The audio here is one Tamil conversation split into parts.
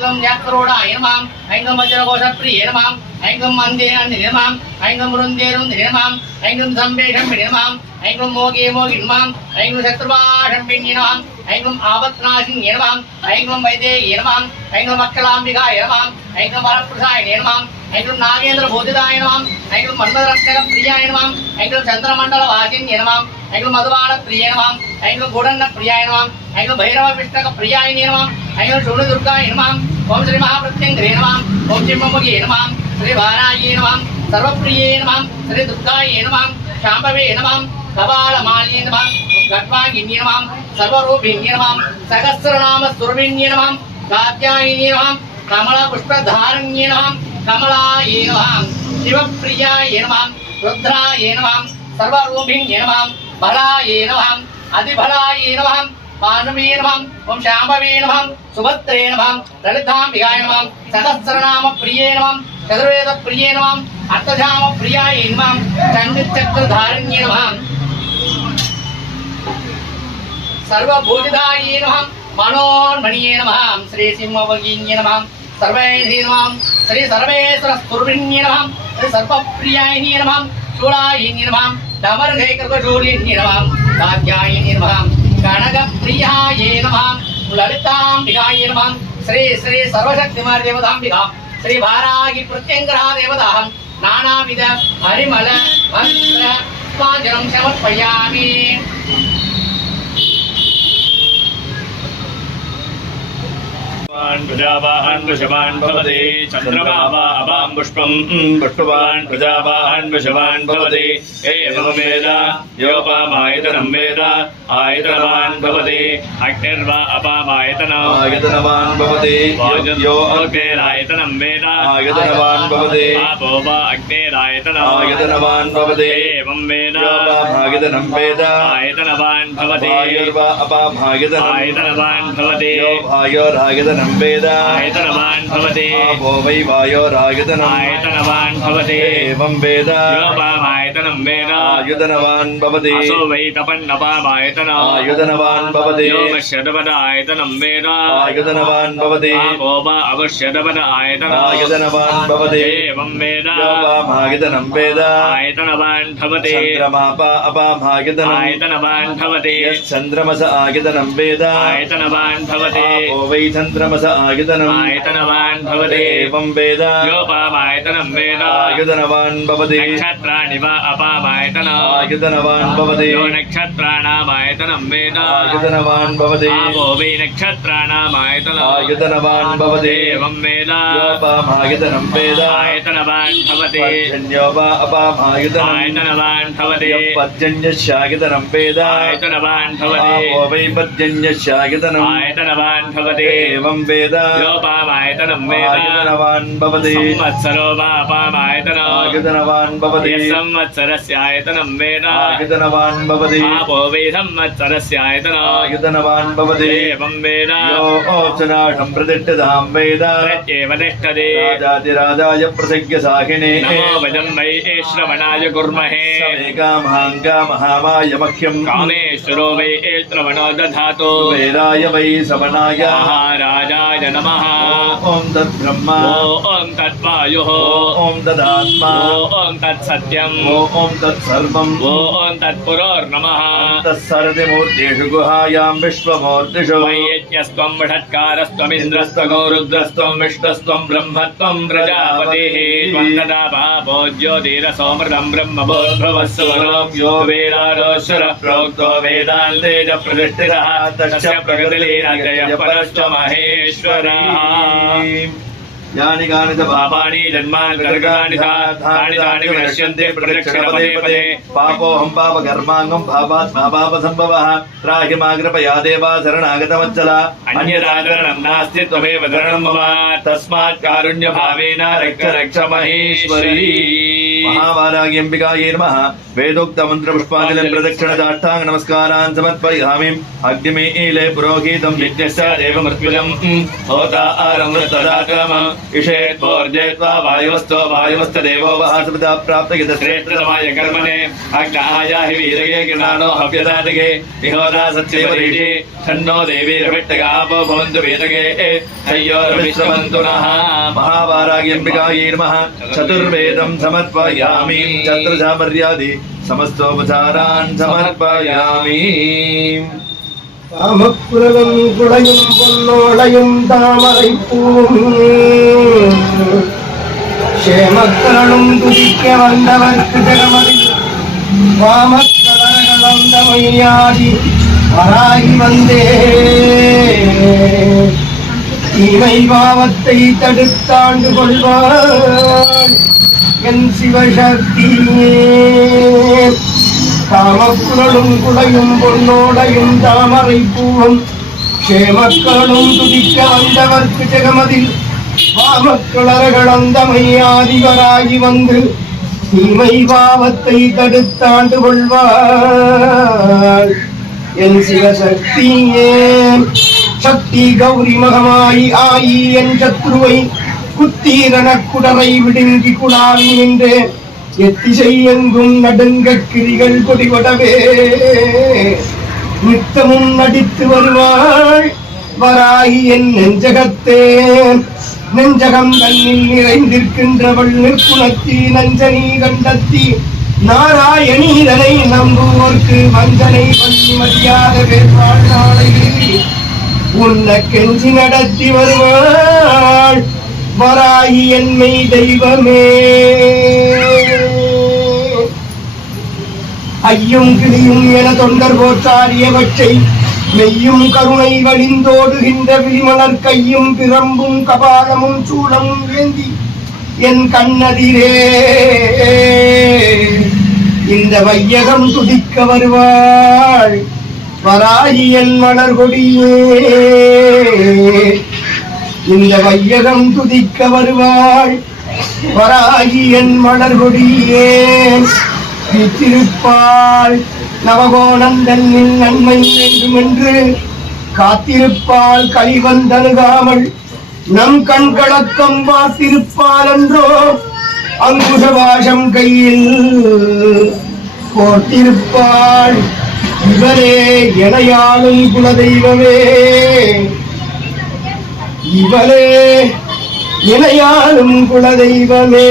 ஐங்கம் ஞாக்கரோடாய நமாம் ஐங்கம் வஜ்ரகோஷ பிரிய நமாம் ஐங்கம் மந்தே நந்தி நமாம் ஐங்கம் ருந்தேரும் நமாம் ஐங்கம் சம்பேஷம் நமாம் ஐங்கம் மோகே மோகி நமாம் ஐங்கம் சத்ருவாஷம் நமாம் ஐங்கம் ஆபத்நாசின் நமாம் ஐங்கம் வைதே நமாம் ஐங்கம் மக்களாம்பிகாய நமாம் ஐங்கம் வரப்பிரசாய நமாம் ஐங்கம் நாகேந்திர போதிதாய நமாம் ஐங்கம் மன்மதரட்சக பிரியாய நமாம் ஐங்கம் சந்திரமண்டல வாசின் நமாம் ஐங்கம் மதுபான பிரிய நமாம் ஐங்கம் குடன்ன பிரியாய நமாம் ஐங்கம் பைரவ விஷ்ணக பிரியாய நமாம் ஐங்கம் சுடு துர்காய நமாம் ஓம் ஸ்ரீ மகாபிரத்யங்கரே நமாம். ஓம் ஸ்ரீ மமுகே நமாம். ஸ்ரீ வாராயே நமாம். சர்வப்பிரியே நமாம். ஸ்ரீ துர்காயே நமாம். சாம்பவே நமாம். கபால மாலியே நமாம். ஓம் நமாம். சர்வரூபிண்யே நமாம். சகசிரநாம சுரபிண்யே நமாம். காத்யாயினே நமாம். கமல புஷ்பதாரண்யே நமாம். கமலாயே நமாம். சிவப்பிரியாயே நமாம். ருத்ராயே நமாம். சர்வரூபிண்யே நமாம். பலாயே நமாம். அதிபலாயே நமாம். பானுமே நமாம் ஓம் சாம்பவே நமாம் சுபத்ரே நமாம் லலிதாம்பிகாய நமாம் சகஸ்ரநாம பிரியே நமாம் சதுர்வேத பிரியே நமாம் அர்த்தஜாம பிரியாய நமாம் சண்டு சக்கரதாரண்யே நமாம் சர்வபூஜிதாயே நமாம் மனோன்மணியே நமம் ஸ்ரீ சிம்மவகின்யே நமம் சர்வைதே நமம் ஸ்ரீ சர்வேஸ்வர ஸ்புர்விண்யே நமம் ஸ்ரீ சர்வப்பிரியாயினே நமம் சூலாயினே நமம் தமர்கை கிருபசூலின்யே நமம் காத்யாயினே நமம் கனகப்பிரியாயே நமாம் லலிதாம்பிகாயே நமாம் ஸ்ரீ ஸ்ரீ சர்வசக்திமார் தேவதாம்பிகா ஸ்ரீ பாராகி பிரத்யங்கரா தேவதாகம் நானாவித ஹரிமல மந்திர பாஞ்சனம் சமர்ப்பயாமி. पुष्पवान् प्रजावाहन् भवति। वा अपां पुष्पम् पुष्पवान् प्रजावाहन् वृषवान् भवति। एवं वेद योपामायतनं वेद आयतनवान् भवति। अग्निर्वा अपामायतनम् भवति। यो अग्नेरायतनं वेद। आयतनवान् भवति। आपो वा अग्नेरायतनम्। भवति। एवं वेद। योपाभागितनं वेद। आयतनवान् भवति। वायुर्वा अपाभागितनम् भवति। यो वायोरायतनं वेद आयतनवान् भवति आपो वै वायोरायतनम् आयतनवान् भवति एवं वेद योपामायतनं वेद आयुधनवान् भवति। असो वै तपन्नपामायतन आयुधनवान् भवति। योमश्यतपद आयतनं वेद आयुधनवान् भवति। आपो अवश्यतपद आयतन आयुधनवान् भवति। एवं वेद योपाभागितनं वेद। आयतनवान् भवति। चन्द्रमाप अपाभागितनम् आयतनवान् भवति। यश्चन्द्रमस आगितनं वेद। आयतनवान् भवति। वै चन्द्रमस आगितनम् आयतनवान् भवति। एवं वेद। योपामायतनं वेद। आयुधनवान् भवति। नक्षत्राणि वा अपामायतन आयुधनवान् भवति। यो नक्षत्राणामायतनं वेद। आयुधनवान् भवति। आपो वै नक्षत्राणामायतन आयुधनवान् भवति। एवं वेद। योपामायुधनं वेद। आयतनवान् भवति। आयतनवान् वेद। आयतनवान् आपो वै पर्जन्यशागितनम् आयतनवान् भवति। एवं वेद। योपामायतनं वेद। आयुधनवान् भवति। संवत्सरो वापामायतन आयुधनवान् भवति। संवत्सरस्य आयतनं वेद आयुधनवान् भवति आपो वै संवत्सरस्य आयतन आयुधनवान् भवति एवं वेद यो ओचनाशं प्रतिष्ठितां वेद प्रत्येव तिष्ठति राजाधिराजाय प्रसज्ञसाहिने नमो भजं वै श्रवणाय कुर्महे समेकामहाङ्गामहामाय मह्यम् कामेश्वरो वै श्रवणो दधातु वेदाय वै समनाय महाराजाय नमः ॐ तद्ब्रह्मा ॐ तद्वायुः ॐ तदात्मा ॐ तत्सत्यम् ॐ तत्सर्वम् ॐ तत्पुरोर्नमः तत्सरतिमूर्तेषु गुहायां विश्वमूर्तिषु। वै यज्ञस्त्वं षट्कारस्त्वमिन्द्रस्त्वगो रुद्रस्त्वं विष्णुस्त्वं ब्रह्मत्वं प्रजापतिः। त्वं तदा पापो ज्योतिरसोमृतं ब्रह्मभूर्भुवस्सुवरों यो वेदारोश्वरः प्रोक्तो वेदान्ते च प्रतिष्ठितः तस्य प्रकृतिलीनाजयः परश्च महेश्वरः यानि कानि च पापानि जन्मान्तर्गतानि च तानि तानि विनश्यन्ते प्रदक्षिण पदे पदे पापोऽहं पापकर्माङ्गं पापात्मा पापसम्भवः त्राहि माकृपया देवा शरणागतवत्सला अन्यदाचरणं नास्ति त्वमेव शरणं मम तस्मात् कारुण्यभावेन रक्ष रक्ष महेश्वरी महावाराग्यम्बिकायै नमः वेदोक्त मंत्र पुष्पांजलि प्रदक्षिण दाष्टांग नमस्कारान् समर्पयामि अग्निमे एले पुरोहितं यज्ञस्य एव मृत्युजं होता इषेत् देवो वहासपदा प्राप्त श्रेष्ठतमाय कर्मणे अग्नाया हि वीरये सत्येव छन्नो भवन्तु वेदगे नमः चतुर्वेदं समर्पयामि समस्तोपचारान् समर्पयामि தாமக்குரலும் குடையும் பொன்னோடையும் தாமரை பூவும் சேமக்கரனும் துதிக்க வந்தவர்க்கு ஜெகமதி வாமக்கலர்களந்தமையாடி வராகி வந்தே தீமை பாவத்தை தடுத்தாண்டு கொள்வாள் என் சிவசக்தியே தாமக்குழலும் குடையும் பொன்னோடையும் தாமரை பூவும். சேமக்களும் துதிக்க வந்தவர்க்கு ஜெகமதில் வாமக்கிளர்களந்தமையாதிவராகி வந்து தீமை பாவத்தை தடுத்தாண்டு கொள்வாள் என் சிவசக்தியே சக்தி கௌரி மகமாயி ஆயி என் சத்ருவை குத்தீரன குடரை விடுங்கி குடால் நின்று எத்திசை எங்கும் நடுங்க கிரிகள் கொடிவடவே நித்தமும் நடித்து வருவாள் வராயி என் நெஞ்சகத்தே. நெஞ்சகம் தன்னில் நிறைந்திருக்கின்றவள் நிற்குணத்தி நஞ்சனி கண்டத்தி. நாராயணீரனை நம்புவோர்க்கு வஞ்சனை பண்ணி மரியாத வேட்பாள் நாளையில். உன்ன கெஞ்சி நடத்தி வருவாள். வராயி என்மை தெய்வமே. ஐயும் கிளியும் என தொண்டர் போற்றாரியவற்றை மெய்யும் கருணை வழிந்தோடுகின்ற விழிமலர் கையும் பிரம்பும் கபாலமும் சூலமும் ஏந்தி என் கண்ணதிரே. இந்த வையகம் துதிக்க வருவாள். வராகி என் மலர் கொடியே இந்த வையகம் துதிக்க வருவாள் வராகி என் மலர் கொடியே வீற்றிருப்பாள் நவகோணந்தன்னின் நன்மை வேண்டும் என்று காத்திருப்பாள் கலிவந்தனுகாமல் நம் கண் கலக்கம் பார்த்திருப்பாள் என்றோ அங்குஷ வாஷம் கையில் போட்டிருப்பாள். இவரே எனையாளும் குலதெய்வமே. இவரே இணையாளும் குலதெய்வமே.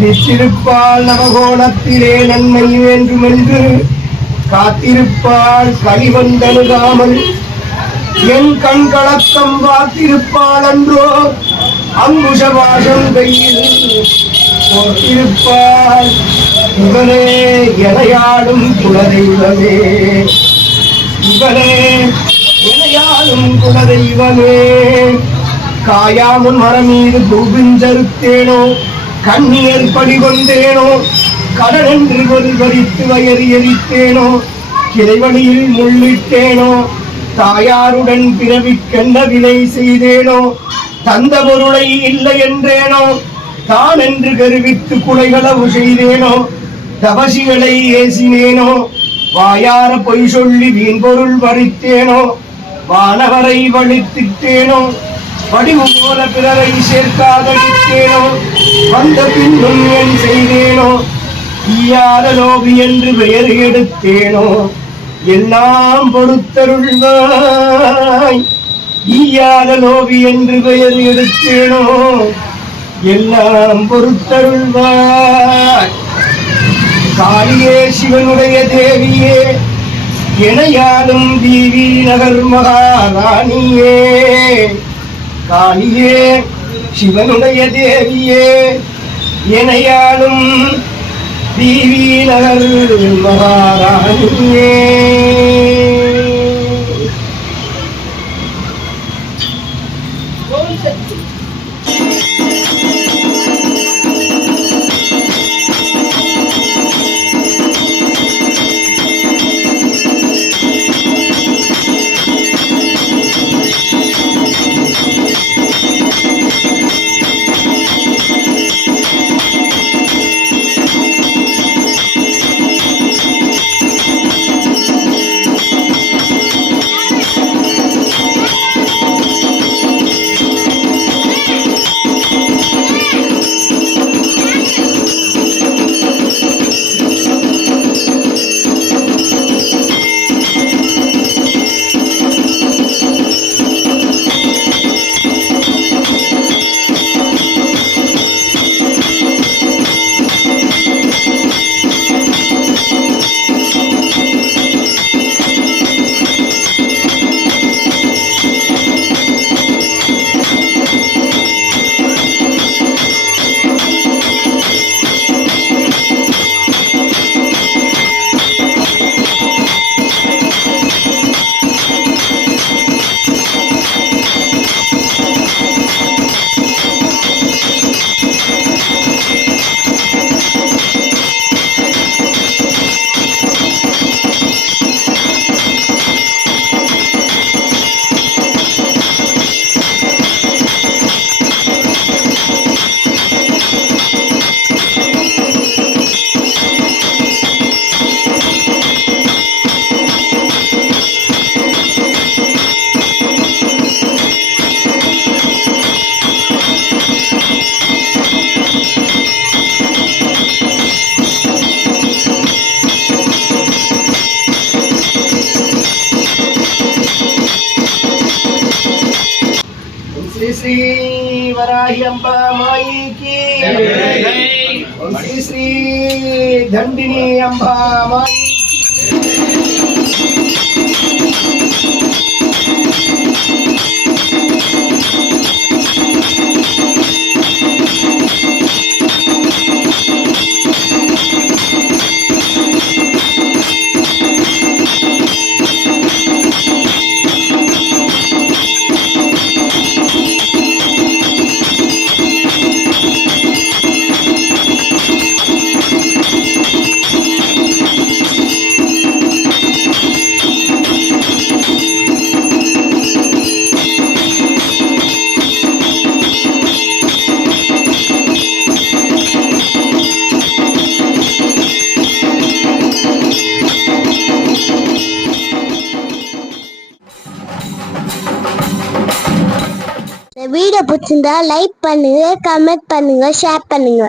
விற்றிருப்பாள் நவகோணத்திலே நன்மை வேண்டும் என்று காத்திருப்பாள் கலிவந்தனுகாமல். என் கண் கலக்கம் பார்த்திருப்பாள் என்றோ அங்குஷ வாசம் கையில் போட்டிருப்பாள் இவரே எதையாடும் குலதெய்வமே. இவரே எதையாடும் குலதெய்வமே. காயாமல் மரம் மீது பூபிஞ்சறுத்தேனோ கண்ணியர் படி கொண்டேனோ என்று கொல்வரித்து வயறி எரித்தேனோ கிளைவழியில் முள்ளிட்டேனோ தாயாருடன் பிறவிக்கென்ன வினை செய்தேனோ தந்த பொருளை இல்லை என்றேனோ தான் என்று கருவித்து குலைகளவு செய்தேனோ தவசிகளை ஏசினேனோ வாயார பொய் சொல்லி வீண் பொருள் பறித்தேனோ வானவரை வழித்திட்டேனோ வடிவு போல பிறரை சேர்க்காதடித்தேனோ வந்த பின்னும் என் செய்தேனோ ஈயாத லோபி என்று பெயர் எடுத்தேனோ எல்லாம் பொறுத்தருள்வாய். ஈயாத லோபி என்று பெயர் எடுத்தேனோ எல்லாம் பொறுத்தருள்வாய். காளியே சிவனுடைய தேவியே இணையாலும் தீவி நகர் மகாராணியே. காளியே சிவனுடைய தேவியே இணையாலும் தீவி நகர் மகாராணியே. சக்தி. శ్రీ వరాహ్యంబామాయికి శ్రీ దండిని అంబామాయి பிடிச்சிருந்தா லைக் பண்ணுங்க கமெண்ட் பண்ணுங்க ஷேர் பண்ணுங்க.